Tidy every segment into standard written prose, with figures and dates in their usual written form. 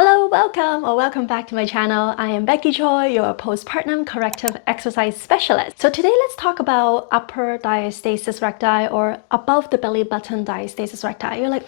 Hello, welcome back to my channel. I am Becky Choi, your postpartum corrective exercise specialist. So today let's talk about upper diastasis recti or above the belly button diastasis recti. You're like,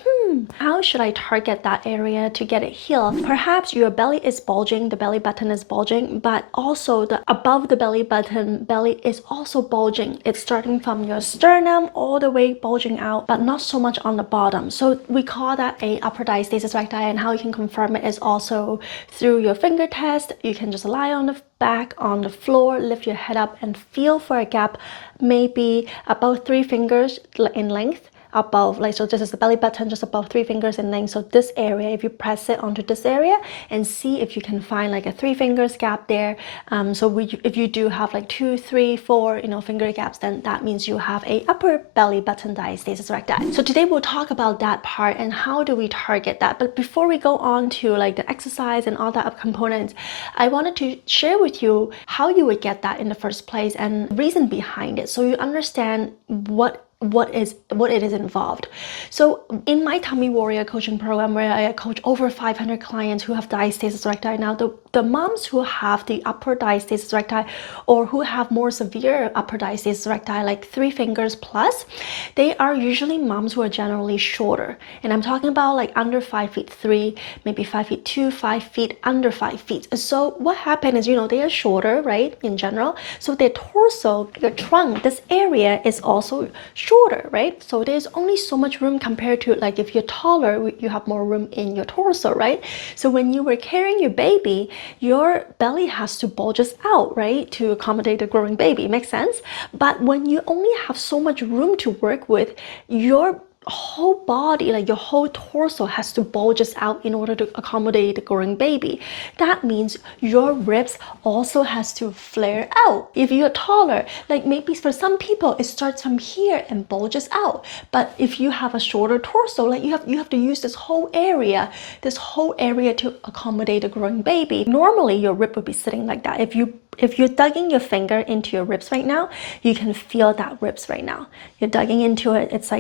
how should I target that area to get it healed? Perhaps your belly is bulging, the belly button is bulging, but also the above the belly button, belly is also bulging. It's starting from your sternum all the way bulging out, but not so much on the bottom. So we call that a upper diastasis recti, and how you can confirm it is also through your finger test. You can just lie on the back on the floor, lift your head up and feel for a gap, maybe about 3 fingers in length above, like, so this is the belly button, just above 3 fingers in length. So this area, if you press it onto this area and see if you can find like a 3 fingers gap there. If you do have like 2, 3, 4 finger gaps, then that means you have a upper belly button diastasis recti. So today we'll talk about that part and how do we target that. But before we go on to like the exercise and all that components, I wanted to share with you how you would get that in the first place and reason behind it, so you understand what it is involved. So in my Tummy Warrior coaching program, where I coach over 500 clients who have diastasis recti, now the moms who have the upper diastasis recti or who have more severe upper diastasis recti, like 3 fingers plus, they are usually moms who are generally shorter. And I'm talking about like under 5'3", maybe 5'2", 5 feet, under 5 feet. So what happened is, they are shorter, right, in general. So their torso, their trunk, this area is also shorter, right? So there's only so much room compared to, like, if you're taller, you have more room in your torso, right? So when you were carrying your baby, your belly has to bulges out, right, to accommodate a growing baby. Makes sense? But when you only have so much room to work with, your whole body, like your whole torso, has to bulges out in order to accommodate the growing baby. That means your ribs also has to flare out. If you're taller, like maybe for some people it starts from here and bulges out, but if you have a shorter torso, like you have to use this whole area to accommodate a growing baby. Normally your rib would be sitting like that. If you're digging your finger into your ribs right now, you can feel that ribs right now. You're digging into it, it's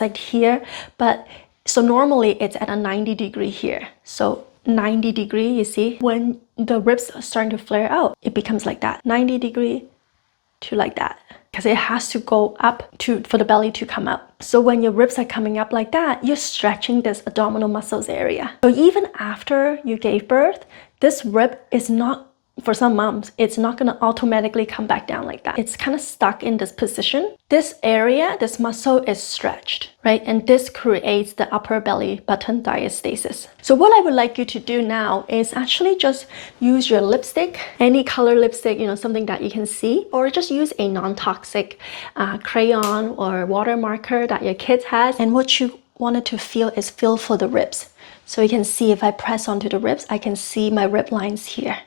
like here, but so normally it's at a 90 degree here. So 90 degree, you see, when the ribs are starting to flare out, it becomes like that, 90 degree to like that, because it has to go up for the belly to come up. So when your ribs are coming up like that, you're stretching this abdominal muscles area. So even after you gave birth, this rib is not, for some moms, it's not going to automatically come back down like that. It's kind of stuck in this position. This area, this muscle is stretched, right? And this creates the upper belly button diastasis. So what I would like you to do now is actually just use your lipstick, any color lipstick, something that you can see, or just use a non-toxic crayon or water marker that your kids has. And what you wanted to feel is feel for the ribs. So you can see, if I press onto the ribs, I can see my rib lines here.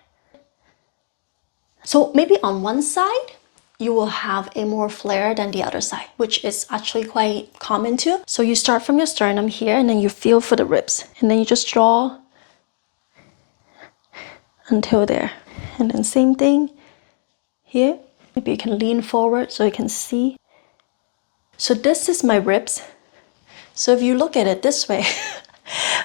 So maybe on one side, you will have a more flare than the other side, which is actually quite common too. So you start from your sternum here, and then you feel for the ribs. And then you just draw until there. And then same thing here. Maybe you can lean forward so you can see. So this is my ribs. So if you look at it this way,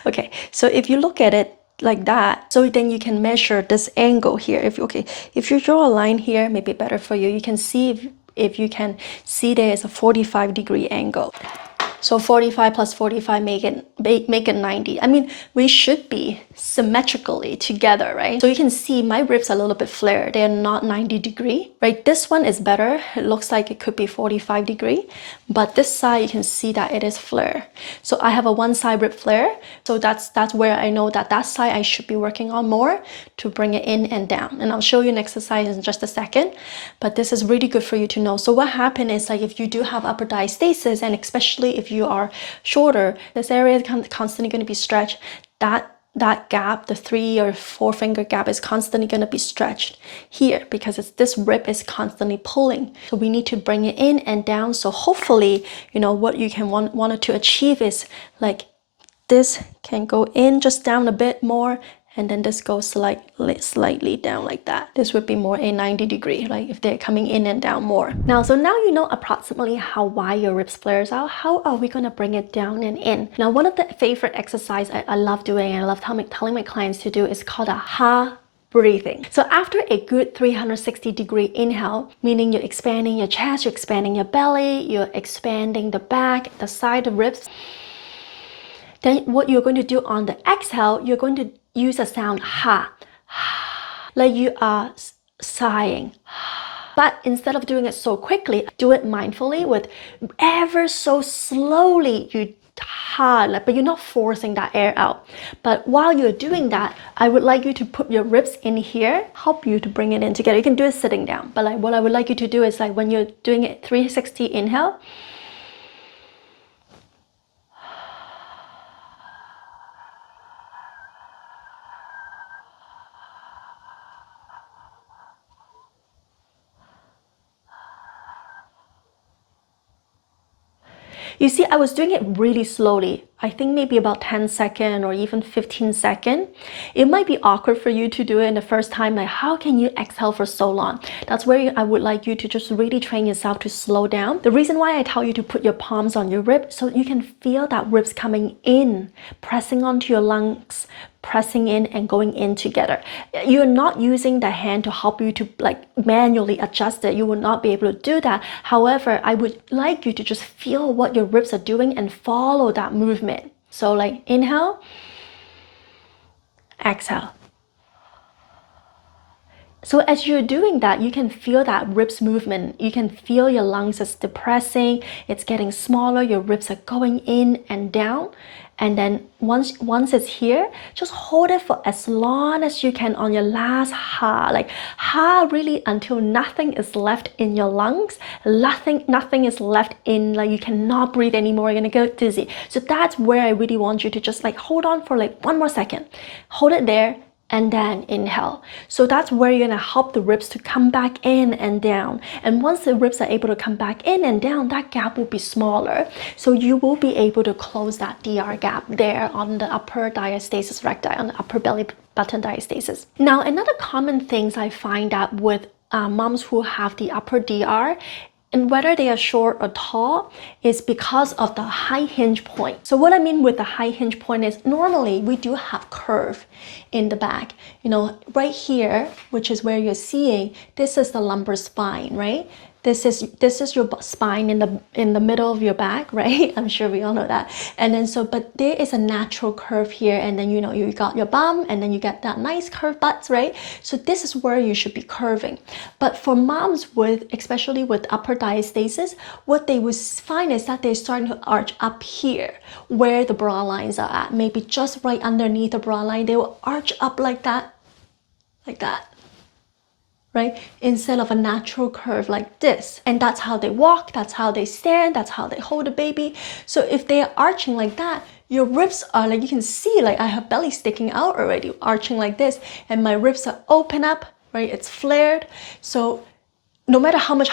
okay, so if you look at it like that, so then you can measure this angle here. If you draw a line here, maybe better for you, you can see if you can see there is a 45 degree angle. So 45 plus 45 make it 90. I mean, we should be symmetrically together, right? So you can see my ribs are a little bit flared. They're not 90 degree, right? This one is better. It looks like it could be 45 degree, but this side you can see that it is flare. So I have a one side rib flare. So that's where I know that side I should be working on more to bring it in and down. And I'll show you an exercise in just a second, but this is really good for you to know. So what happened is, like, if you do have upper diastasis, and especially if you are shorter, this area is constantly going to be stretched. That gap, the 3 or 4 finger gap, is constantly going to be stretched here because this rib is constantly pulling. So we need to bring it in and down. So hopefully, what you can wanted to achieve is, like, this can go in just down a bit more and then this goes slightly down like that. This would be more a 90 degree, like if they're coming in and down more. Now, so now you know approximately how wide your ribs flares out. How are we gonna bring it down and in? Now, one of the favorite exercise I love doing and I love telling my clients to do is called a ha breathing. So after a good 360 degree inhale, meaning you're expanding your chest, you're expanding your belly, you're expanding the back, the side, the ribs. Then what you're going to do on the exhale, you're going to use a sound ha, like you are sighing. But instead of doing it so quickly, do it mindfully with ever so slowly you ha, but you're not forcing that air out. But while you're doing that, I would like you to put your ribs in here, help you to bring it in together. You can do it sitting down, but like what I would like you to do is like when you're doing it 360 inhale, you see, I was doing it really slowly. I think maybe about 10 seconds or even 15 seconds. It might be awkward for you to do it in the first time. Like, how can you exhale for so long? That's where I would like you to just really train yourself to slow down. The reason why I tell you to put your palms on your ribs, so you can feel that ribs coming in, pressing onto your lungs, pressing in and going in together. You're not using the hand to help you to like manually adjust it. You will not be able to do that. However, I would like you to just feel what your ribs are doing and follow that movement. So like inhale, exhale. So as you're doing that, you can feel that ribs movement. You can feel your lungs is depressing. It's getting smaller. Your ribs are going in and down. And then once it's here, just hold it for as long as you can on your last ha. Like ha really until nothing is left in your lungs. Nothing is left in, like you cannot breathe anymore. You're gonna get dizzy. So that's where I really want you to just like hold on for like 1 more second. Hold it there. And then inhale. So that's where you're gonna help the ribs to come back in and down. And once the ribs are able to come back in and down, that gap will be smaller. So you will be able to close that DR gap there on the upper diastasis recti, on the upper belly button diastasis. Now, another common things I find that with moms who have the upper DR, and whether they are short or tall, is because of the high hinge point. So what I mean with the high hinge point is normally we do have curve in the back. You know, right here, which is where you're seeing, this is the lumbar spine, right? This is your spine in the middle of your back, right? I'm sure we all know that. And then but there is a natural curve here, and then you know you got your bum, and then you get that nice curved butts, right? So this is where you should be curving. But for moms especially with upper diastasis, what they would find is that they're starting to arch up here, where the bra lines are at, maybe just right underneath the bra line. They will arch up like that. Right? Instead of a natural curve like this. And that's how they walk, that's how they stand, that's how they hold a baby. So if they are arching like that, your ribs are like, you can see like I have belly sticking out already, arching like this, and my ribs are open up, right? It's flared. So no matter how much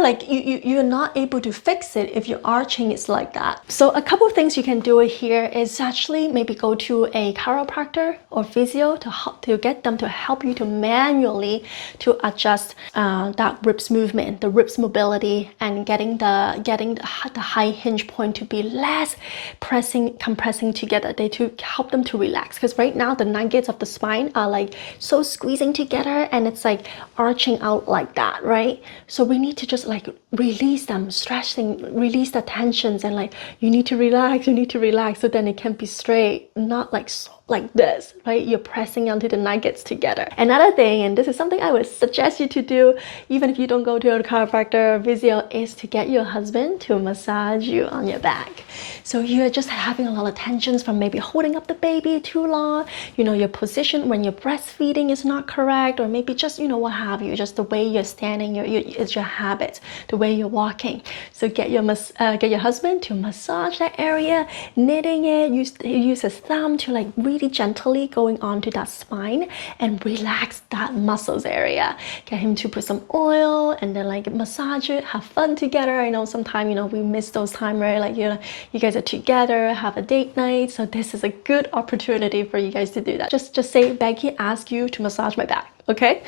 like you're not able to fix it if your arching is like that. So a couple of things you can do here is actually maybe go to a chiropractor or physio to get them to help you to manually to adjust that ribs movement, the ribs mobility, and getting the high hinge point to be less compressing together. They to help them to relax, because right now the nuggets of the spine are like so squeezing together and it's like arching out like that, right? So we need to just like release them, release the tensions, and like you need to relax so then it can be straight, not like this, right? You're pressing onto the nuggets together. Another thing, and this is something I would suggest you to do, even if you don't go to a chiropractor or physio, is to get your husband to massage you on your back. So you're just having a lot of tensions from maybe holding up the baby too long, you know, your position when you're breastfeeding is not correct, or maybe just, you know, what have you, just the way you're standing, it's your habit, the way you're walking. So get your husband to massage that area, knitting it, use his thumb to like really really gently going onto that spine and relax that muscles area. Get him to put some oil and then like massage it, have fun together. I know sometimes, you know, we miss those times where like, you know, you guys are together, have a date night. So this is a good opportunity for you guys to do that. Just say, Becky asked you to massage my back. Okay.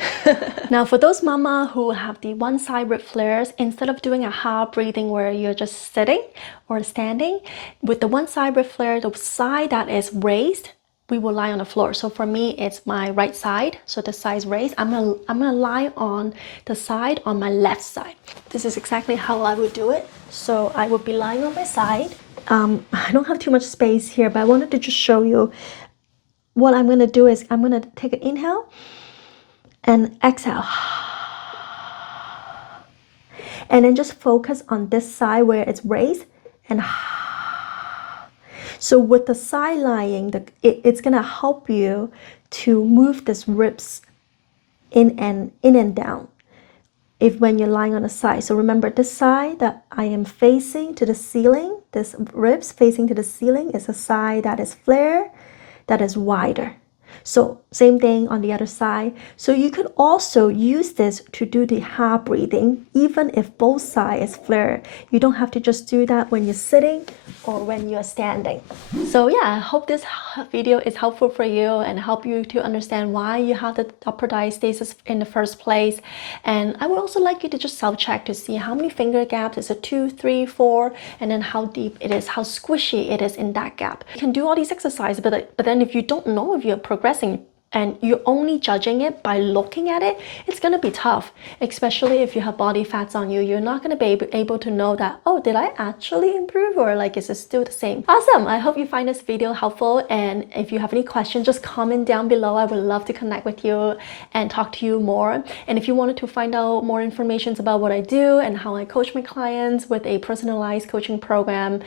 Now for those mama who have the one side rib flares, instead of doing a hard breathing where you're just sitting or standing, with the one side rib flare, the side that is raised, we will lie on the floor. So for me, it's my right side. So the side is raised. I'm gonna lie on the side on my left side. This is exactly how I would do it. So I would be lying on my side. I don't have too much space here, but I wanted to just show you what I'm gonna do is I'm gonna take an inhale and exhale, and then just focus on this side where it's raised, and so with the side lying, it's gonna help you to move this ribs in and down if when you're lying on the side. So remember, this side that I am facing to the ceiling, this ribs facing to the ceiling, is a side that is flare, that is wider. So same thing on the other side. So you could also use this to do the hard breathing, even if both sides is flared. You don't have to just do that when you're sitting or when you're standing. So yeah, I hope this video is helpful for you and help you to understand why you have the upper diastasis in the first place. And I would also like you to just self-check to see how many finger gaps. Is it 2, 3, 4, and then how deep it is, how squishy it is in that gap. You can do all these exercises, but then if you don't know if you're progressing and you're only judging it by looking at it, it's going to be tough, especially if you have body fats on you. You're not going to be able to know that, oh, did I actually improve, or like, is it still the same? Awesome. I hope you find this video helpful, and if you have any questions, just comment down below. I would love to connect with you and talk to you more. And if you wanted to find out more information about what I do and how I coach my clients with a personalized coaching program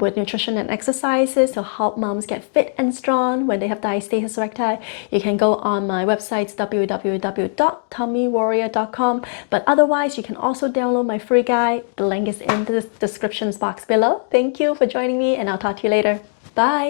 with nutrition and exercises to help moms get fit and strong when they have diastasis recti, you can go on my website, www.tummywarrior.com. But otherwise, you can also download my free guide. The link is in the description box below. Thank you for joining me, and I'll talk to you later. Bye.